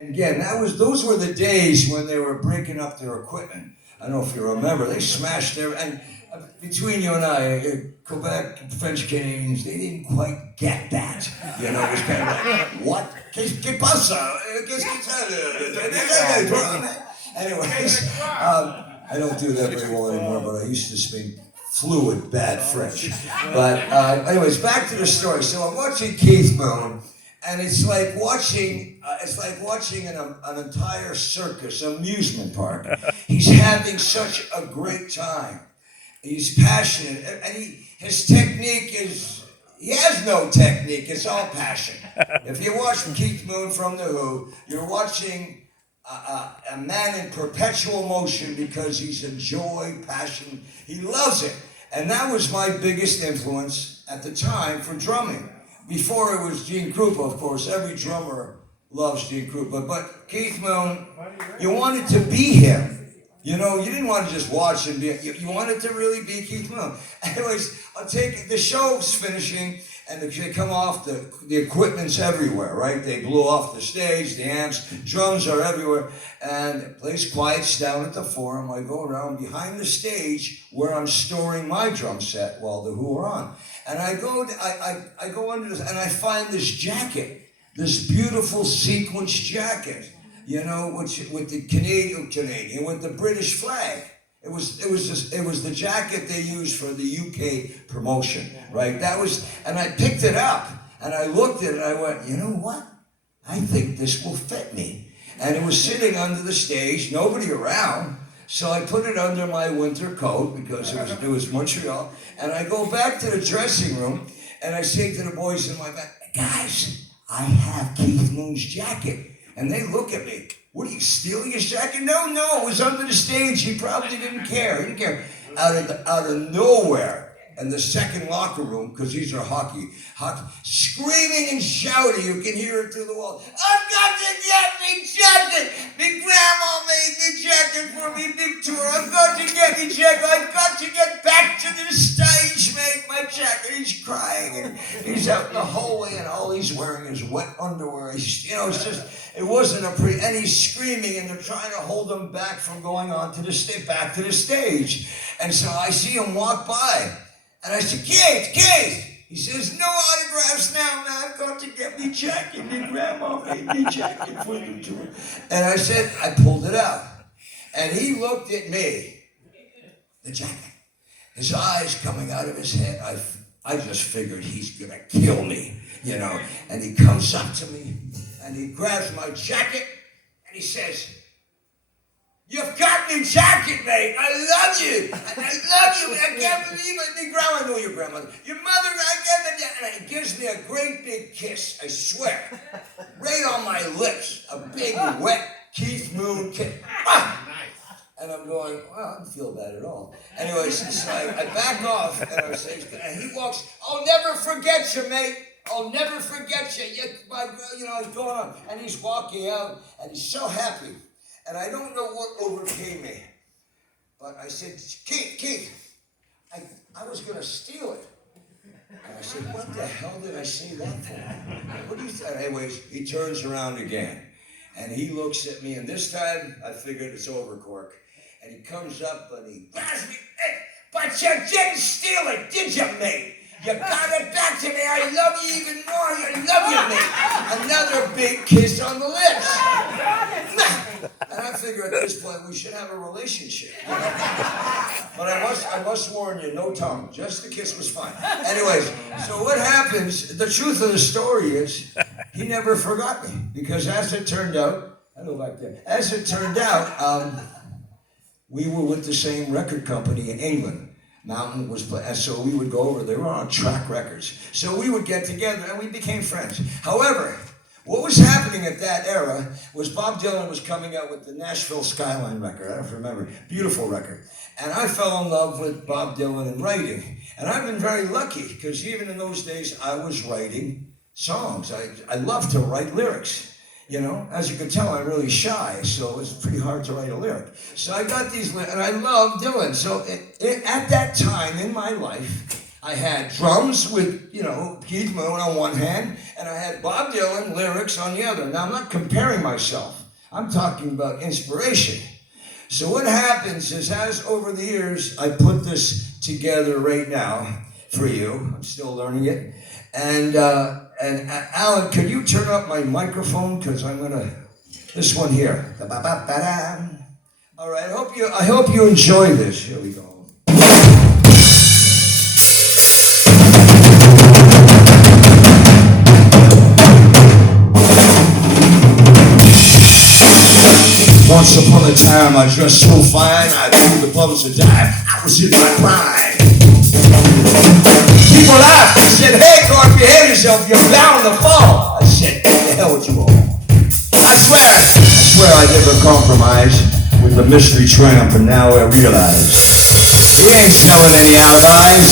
Again, those were the days when they were breaking up their equipment. I don't know if you remember. They smashed their and between you and I, Quebec French Canadians, they didn't quite get that. You know, it was kind of like, what? Qu'est-ce qui passe? Qu'est-ce qui ça? Anyways, I don't do that very well anymore, but I used to speak fluent, bad French. But anyways, back to the story. So I'm watching Keith Moon. And it's like watching an entire circus, amusement park. He's having such a great time. He's passionate, and his technique is, he has no technique, it's all passion. If you watch Keith Moon from The Who, you're watching a man in perpetual motion because he's a joy, passion, he loves it. And that was my biggest influence at the time for drumming. Before it was Gene Krupa, of course. Every drummer loves Gene Krupa. But Keith Moon, you wanted to be him. You know, you didn't want to just watch him. You wanted to really be Keith Moon. Anyways, the show's finishing, and they come off, the equipment's everywhere, right? They blew off the stage, the amps, drums are everywhere, and the place quiets down at the Forum. I go around behind the stage where I'm storing my drum set while The Who are on. And I go under this, and I find this jacket, this beautiful sequence jacket, you know, with the Canadian, with the British flag. It was the jacket they used for the UK promotion, right? And I picked it up, and I looked at it, and I went, you know what? I think this will fit me. And it was sitting under the stage, nobody around. So I put it under my winter coat because it was Montreal. And I go back to the dressing room and I say to the boys in my band, guys, I have Keith Moon's jacket. And they look at me. What, are you stealing his jacket? No, it was under the stage. He probably didn't care. He didn't care. Out of nowhere, in the second locker room, because these are hockey, screaming and shouting, you can hear it through the wall. I've got to get me jacket! Me grandma made me jacket for me big tour. I've got to get me jacket. I've got to get back to the stage, make my jacket. He's crying, and he's out in the hallway, and all he's wearing is wet underwear. It's just, it wasn't and he's screaming, and they're trying to hold him back from going on to back to the stage. And so I see him walk by. And I said, Keith! He says, no autographs now, man. I've got to get me jacket. My grandma made me jacket for the tour. And I said, I pulled it out. And he looked at me, the jacket. His eyes coming out of his head. I just figured he's going to kill me, you know. And he comes up to me, and he grabs my jacket, and he says, you've got me jacket, mate. I love you. I love you. I can't believe it. My grandma, I know your grandmother. Your mother, I get it. And he gives me a great big kiss, I swear. Right on my lips. A big, wet Keith Moon kiss. Ah! And I'm going, well, I don't feel bad at all. Anyways, so I back off, and he walks, I'll never forget you, mate. I'll never forget you. You know, he's going on. And he's walking out, and he's so happy. And I don't know what overcame me, but I said, Keith, I was going to steal it. And I said, what the hell did I say that for? What do you think? Anyways, he turns around again, and he looks at me, and this time I figured it's over, Cork. And he comes up, and he grabs me, hey, but you didn't steal it, did you, mate? You got it back to me. I love you even more. I love you, mate. Another big kiss on the lips. And I figure at this point we should have a relationship. You know? But I must warn you, no tongue. Just the kiss was fine. Anyways, so what happens, the truth of the story is, he never forgot me. Because as it turned out, we were with the same record company in England. Mountain was, so we would go over, they were on Track Records. So we would get together and we became friends. However, what was happening at that era was Bob Dylan was coming out with the Nashville Skyline record. I don't remember, beautiful record. And I fell in love with Bob Dylan and writing. And I've been very lucky because even in those days I was writing songs. I love to write lyrics. You know, as you can tell, I'm really shy, so it's pretty hard to write a lyric. So I got these, and I love Dylan. So at that time in my life, I had drums with, Keith Moon on one hand, and I had Bob Dylan lyrics on the other. Now, I'm not comparing myself. I'm talking about inspiration. So what happens is, as over the years, I put this together right now for you. I'm still learning it. And Alan, could you turn up my microphone? Because I'm going to, this one here. All right, I hope you enjoy this. Here we go. Once upon a time, I dressed so fine, I threw the bubbles a dime. I was in my prime. People laughed and said, "Hey, Corky, behave yourself, you're bound to fall." I said, "What the hell with you all?" I swear I never compromised with the mystery tramp, and now I realize we ain't selling any alibis.